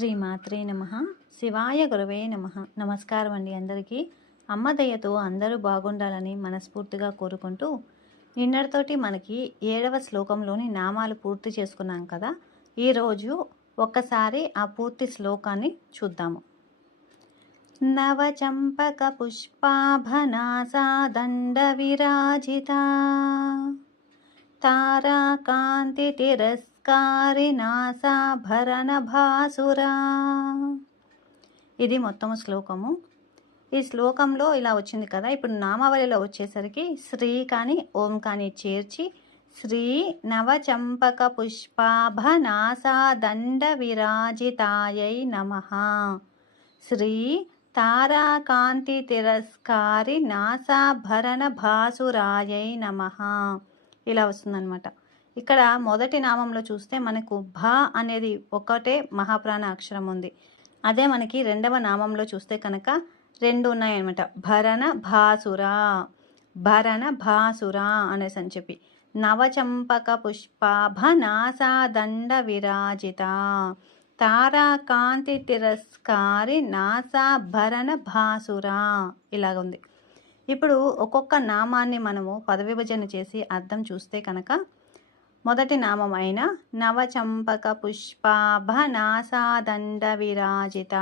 శ్రీమాత్రే నమః. శివాయ గురవే నమః. నమస్కారం అండి అందరికీ. అమ్మ దయతో అందరూ బాగుండాలని మనస్ఫూర్తిగా కోరుకుంటూ నిన్నటితోటి మనకి 7వ శ్లోకంలోని నామాలు పూర్తి చేసుకున్నాం కదా. ఈరోజు ఒక్కసారి ఆ పూర్తి శ్లోకాన్ని చూద్దాము. నవచంపక పుష్పాభనాసా దండ విరాజిత తారాకాంతి తిరస్కారినాసాభరణ భాసురా. ఇది మొత్తము శ్లోకము. ఈ శ్లోకంలో ఇలా వచ్చింది కదా. ఇప్పుడు నామావళిలో వచ్చేసరికి శ్రీ కానీ ఓం కానీ చేర్చి శ్రీ నవచంపక పుష్పాభనాసా దండ విరాజితాయై నమః. శ్రీ తారాకాంతి తిరస్కారి నాసాభరణ భాసురాయై నమః. ఇలా వస్తుందన్నమాట. ఇక్కడ మొదటి నామంలో చూస్తే మనకు భ అనేది ఒకటే మహాప్రాణ అక్షరం ఉంది. అదే మనకి రెండవ నామంలో చూస్తే కనుక రెండు ఉన్నాయన్నమాట. భరణ భాసురా అనేసి అని చెప్పి నవచంపక పుష్పాభనాసా దండ విరాజిత తారాకాంతి తిరస్కారి నాసాభరణ భాసురా ఇలాగుంది. ఇప్పుడు ఒక్కొక్క నామాన్ని మనము పదవిభజన చేసి అర్థం చూస్తే కనుక మొదటి నామం అయిన నవచంపక పుష్పాభనాసా దండ విరాజిత,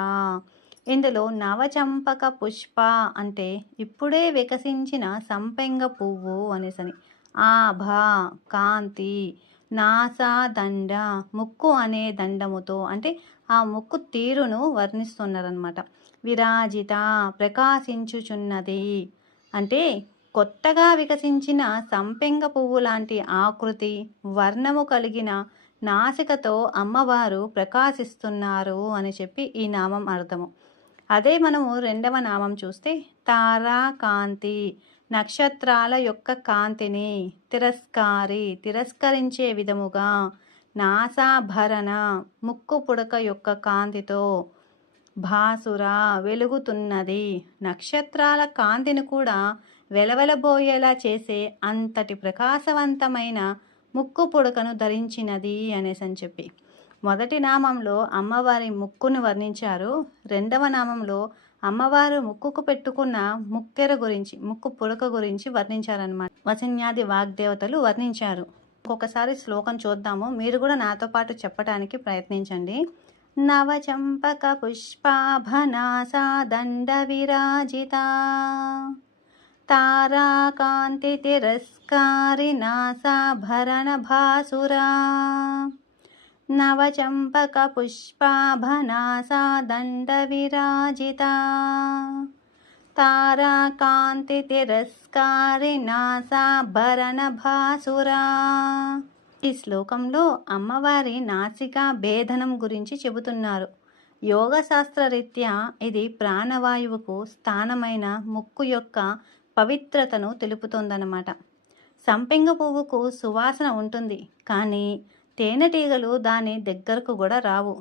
ఇందులో నవచంపక పుష్ప అంటే ఇప్పుడే వికసించిన సంపెంగ పువ్వు అనేసని, ఆభ కాంతి, నాసా దండ ముక్కు అనే దండముతో అంటే ఆ ముక్కు తీరును వర్ణిస్తున్నారనమాట. విరాజిత ప్రకాశించుచున్నది అంటే కొత్తగా వికసించిన సంపెంగ పువ్వు లాంటి ఆకృతి వర్ణము కలిగిన నాసికతో అమ్మవారు ప్రకాశిస్తున్నారు అని చెప్పి ఈ నామం అర్థము. అదే మనము రెండవ నామం చూస్తే తారా కాంతి నక్షత్రాల యొక్క కాంతిని తిరస్కరించే విధముగా, నాసాభరణ ముక్కు పుడక యొక్క కాంతితో, భాసుర వెలుగుతున్నది నక్షత్రాల కాంతిని కూడా వెలవెలబోయేలా చేసే అంతటి ప్రకాశవంతమైన ముక్కు పుడకను ధరించినది అనేసి అని చెప్పి మొదటి నామంలో అమ్మవారి ముక్కును వర్ణించారు. రెండవ నామంలో అమ్మవారు ముక్కుకు పెట్టుకున్న ముక్కెర గురించి, ముక్కు పుడక గురించి వర్ణించారనమాట. వసిన్యాది వాగ్దేవతలు వర్ణించారు. ఒక్కొక్కసారి శ్లోకం చూద్దాము. మీరు కూడా నాతో పాటు చెప్పడానికి ప్రయత్నించండి. నవచంపక పుష్పాభనాసా దండ విరాజిత తారాకాంతి తిరస్కారి నాసాభరణ భాసురా. నవచంపక పుష్పాభనాసా దండ విరాజిత తారాకాంతి తిరస్కారి నాసాభరణ భాసురా. ఈ శ్లోకంలో అమ్మవారి నాసిక భేదనం గురించి చెబుతున్నారు. యోగ శాస్త్రరీత్యా ఇది ప్రాణవాయువుకు స్థానమైన ముక్కు యొక్క పవిత్రతను తెలుపుతోందన్నమాట. సంపెంగ పువ్వుకు సువాసన ఉంటుంది, కానీ తేనెటీగలు దాని దగ్గరకు కూడా రావు.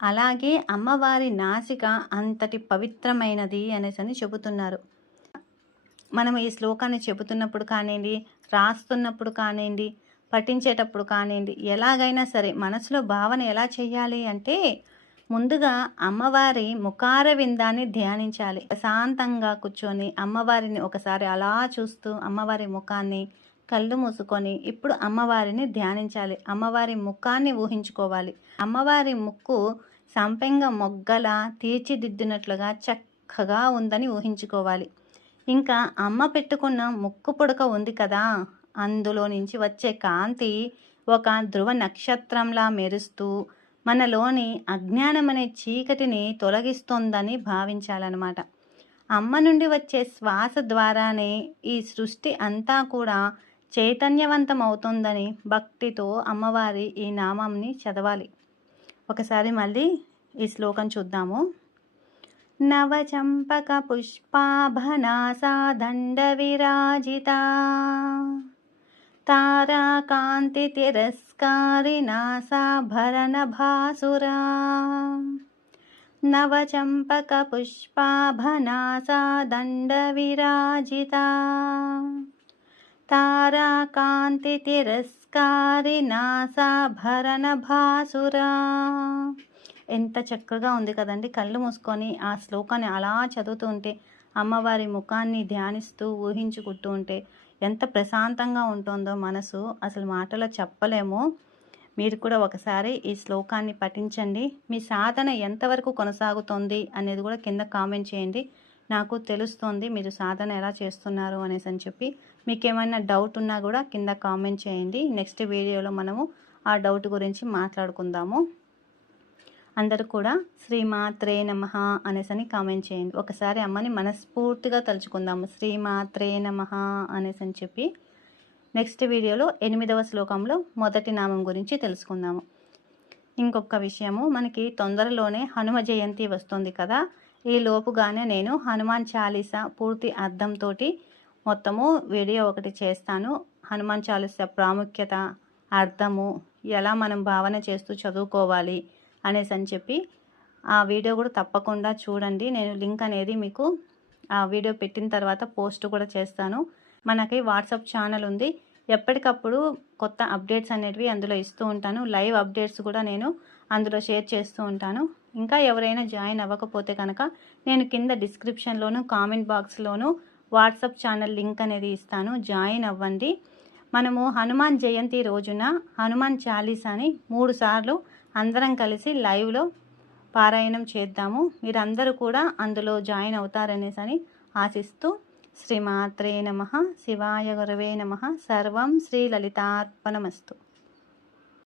అలాగే అమ్మవారి నాసిక అంతటి పవిత్రమైనది అనేసి చెబుతున్నారు. మనం ఈ శ్లోకాన్ని చెబుతున్నప్పుడు కానివ్వండి, రాస్తున్నప్పుడు కానివ్వండి, పఠించేటప్పుడు కానివ్వండి, ఎలాగైనా సరే మనసులో భావన ఎలా చేయాలి అంటే ముందుగా అమ్మవారి ముఖార విందాన్ని ధ్యానించాలి. ప్రశాంతంగా కూర్చొని అమ్మవారిని ఒకసారి అలా చూస్తూ అమ్మవారి ముఖాన్ని కళ్ళు మూసుకొని ఇప్పుడు అమ్మవారిని ధ్యానించాలి. అమ్మవారి ముఖాన్ని ఊహించుకోవాలి. అమ్మవారి ముక్కు సంపెంగ మొగ్గల తీర్చిదిద్దినట్లుగా చక్కగా ఉందని ఊహించుకోవాలి. ఇంకా అమ్మ పెట్టుకున్న ముక్కు పుడక ఉంది కదా, అందులో నుంచి వచ్చే కాంతి ఒక ధ్రువ నక్షత్రంలా మెరుస్తూ మనలోని అజ్ఞానం అనే చీకటిని తొలగిస్తోందని భావించాలన్నమాట. అమ్మ నుండి వచ్చే శ్వాస ద్వారానే ఈ సృష్టి అంతా కూడా చైతన్యవంతం అవుతుందని భక్తితో అమ్మవారి ఈ నామంని చదవాలి. ఒకసారి మళ్ళీ ఈ శ్లోకం చూద్దాము. నవచంపక పుష్పాభనాసా దండ విరాజిత తారాకాంతి తిరస్కారి నాసాభరణ భాసురా. నవచంపక పుష్పాభనాసా దండ విరాజిత తారాకాంతి తిరస్కారి నాసాభరణ భాసురా. ఎంత చక్కగా ఉంది కదండి. కళ్ళు మూసుకొని ఆ శ్లోకాన్ని అలా చదువుతూ ఉంటే, అమ్మవారి ముఖాన్ని ధ్యానిస్తూ ఊహించుకుంటూ ఉంటే ఎంత ప్రశాంతంగా ఉంటుందో మనసు, అసలు మాటలో చెప్పలేము. మీరు కూడా ఒకసారి ఈ శ్లోకాన్ని పఠించండి. మీ సాధన ఎంతవరకు కొనసాగుతోంది అనేది కూడా కింద కామెంట్ చేయండి. నాకు తెలుస్తుంది మీరు సాధన ఎలా చేస్తున్నారు అనేసి చెప్పి. మీకేమైనా డౌట్ ఉన్నా కూడా కింద కామెంట్ చేయండి. నెక్స్ట్ వీడియోలో మనము ఆ డౌట్ గురించి మాట్లాడుకుందాము. అందరూ కూడా శ్రీమాత్రే నమః అనేసని కామెంట్ చేయండి. ఒకసారి అమ్మని మనస్ఫూర్తిగా తలుచుకుందాము. శ్రీమాత్రే నమః అనేసని చెప్పి. నెక్స్ట్ వీడియోలో 8వ శ్లోకంలో మొదటి నామం గురించి తెలుసుకుందాము. ఇంకొక విషయము, మనకి తొందరలోనే హనుమ జయంతి వస్తుంది కదా. ఈ లోపుగానే నేను హనుమాన్ చాలీసా పూర్తి అర్థంతో మొత్తము వీడియో ఒకటి చేస్తాను. హనుమాన్ చాలీసా ప్రాముఖ్యత, అర్థము, ఎలా మనం భావన చేస్తూ చదువుకోవాలి అనేసి చెప్పి ఆ వీడియో కూడా తప్పకుండా చూడండి. నేను లింక్ అనేది మీకు ఆ వీడియో పెట్టిన తర్వాత పోస్ట్ కూడా చేస్తాను. మనకి వాట్సాప్ ఛానల్ ఉంది. ఎప్పటికప్పుడు కొత్త అప్డేట్స్ అనేటివి అందులో ఇస్తూ ఉంటాను. లైవ్ అప్డేట్స్ కూడా నేను అందులో షేర్ చేస్తూ ఉంటాను. ఇంకా ఎవరైనా జాయిన్ అవ్వకపోతే కనుక నేను కింద డిస్క్రిప్షన్లోను కామెంట్ బాక్స్లోను వాట్సాప్ ఛానల్ లింక్ అనేది ఇస్తాను. జాయిన్ అవ్వండి. మనము హనుమాన్ జయంతి రోజున హనుమాన్ చాలీసాని 3 సార్లు అందరం కలిసి లైవ్లో పారాయణం చేద్దాము. మీరందరూ కూడా అందులో జాయిన్ అవుతారనేసి ఆశిస్తూ శ్రీమాత్రే నమః. శివాయ గురవే నమః. సర్వం శ్రీ లలితార్పణమస్తు.